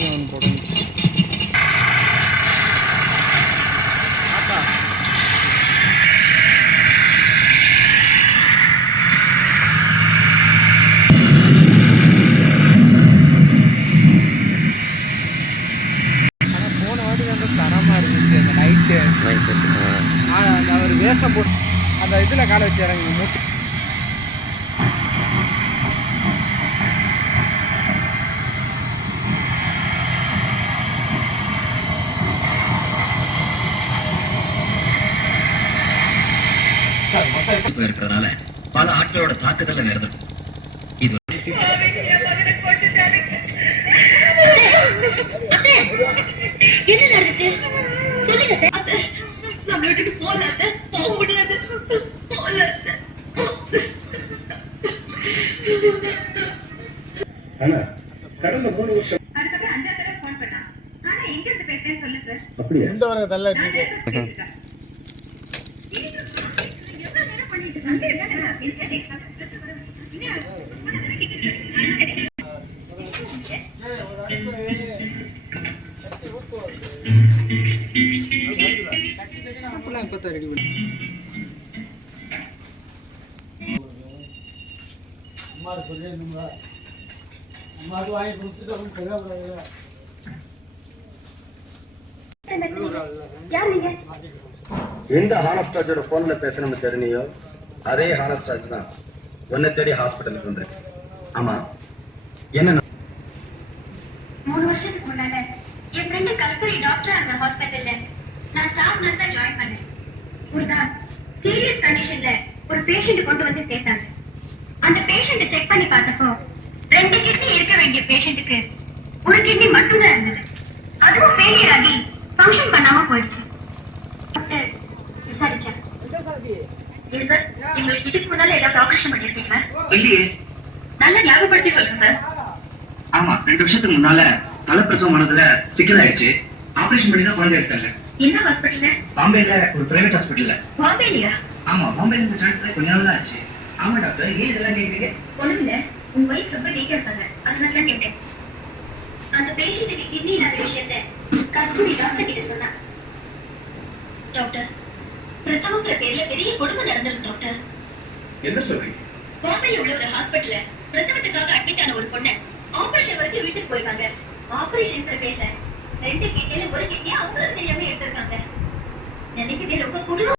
தனியாக போடணும் அந்த நைட்டு அவர் வேஷம் போட்டு அந்த இதில் காலை வச்சு இறங்குங்க மூட்டை இருக்கிறதுனால பல ஆட்களோட தாக்குதல் நேர்ந்திருக்கும் இது என்ன நடந்துச்சு? சொல்லுங்க போல. போக முடியாது. போல கடந்த மூணு வருஷம் அஞ்சாவது நேரம் பண்ணிட்டு இருக்க? அங்கே இருக்கானே, இருக்காதே. அப்படிலாம் இப்போ தான் ரெடி பண்ணி அதே ஹானஸ்டாஜ் தான். உன்னை தேடி ஹாஸ்பிட்டலுக்கு வந்திருக்கு ஆமா. என்ன மூணு வருஷத்துக்கு முன்னால என் ஃப்ரெண்டு கஸ்தூரி டாக்டர் அந்த ஹாஸ்பிட்டல்ல நான் ஸ்டாஃப் நர்ஸா ஜாயின் பண்ணேன். ஒரு நாள் சீரியஸ் கண்டிஷன்ல ஒரு பேஷண்ட் கொண்டு வந்து சேர்த்தாங்க. அந்த பேஷண்ட் செக் பண்ணி பார்த்தப்போ ரெண்டு கிட்னி இருக்க வேண்டிய பேஷண்ட்டுக்கு ஒரு கிட்னி மட்டும்தான் இருந்தது. அதுவும் ஃபெயிலியர் ஆகி ஃபங்க்ஷன் பண்ணாம போயிடுச்சு. டாக்டர் விசாரிச்சேன். எங்களுக்கு இதுக்கு முன்னால ஏதாவது ஆபரேஷன் பண்ணிருக்கீங்களா இல்லையே. நல்லா ஞாபகப்படுத்தி சொல்லுங்க சார் ஆமா ரெண்டு வருஷத்துக்கு முன்னால தலைப்பிரசவம் ஆனதுல சிக்கல் ஆயிடுச்சு ஆபரேஷன் பண்ணி தான் குழந்தை எடுத்தாங்க. என்ன ஹாஸ்பிட்டல்ல பாம்பேல ஒரு பிரைவேட் ஹாஸ்பிட்டல்ல பாம்பேலியா? ஆமா பாம்பேல இருந்து டிரான்ஸ்ஃபர் கொஞ்ச நாள் ஆச்சு. ஆமா டாக்டர் ஏன் இதெல்லாம் கேக்குறீங்க? ஒண்ணும் இல்ல. உங்க ஒய்ஃப் ரொம்ப வீக்கா இருக்காங்க. அதனால தான் கேட்டேன். அந்த பேஷண்ட்டுக்கு கிட்னி இல்லாத விஷயத்த கஸ்தூரி டாக்டர் கிட்ட சொன்னா டாக்டர் பிரசவங்கிற பேர்ல பெரிய கொடுமை நடந்திருக்கு டாக்டர் என்ன சொல்றீங்க பாம்பேல உள்ள ஒரு ஹாஸ்பிட்டல்ல பிரசவத்துக்காக அட்மிட் ஆன ஒரு பொண்ணு ஆபரேஷன் வரைக்கும் வீட்டுக்கு போயிருக்காங்க ஆபரேஷன் பேர்ல ரெண்டு கிட்னில ஒரு கிட்னி அவங்களுக்கு தெரியாம எடுத்திருக்காங்க. நினைக்கவே ரொம்ப கொடுமை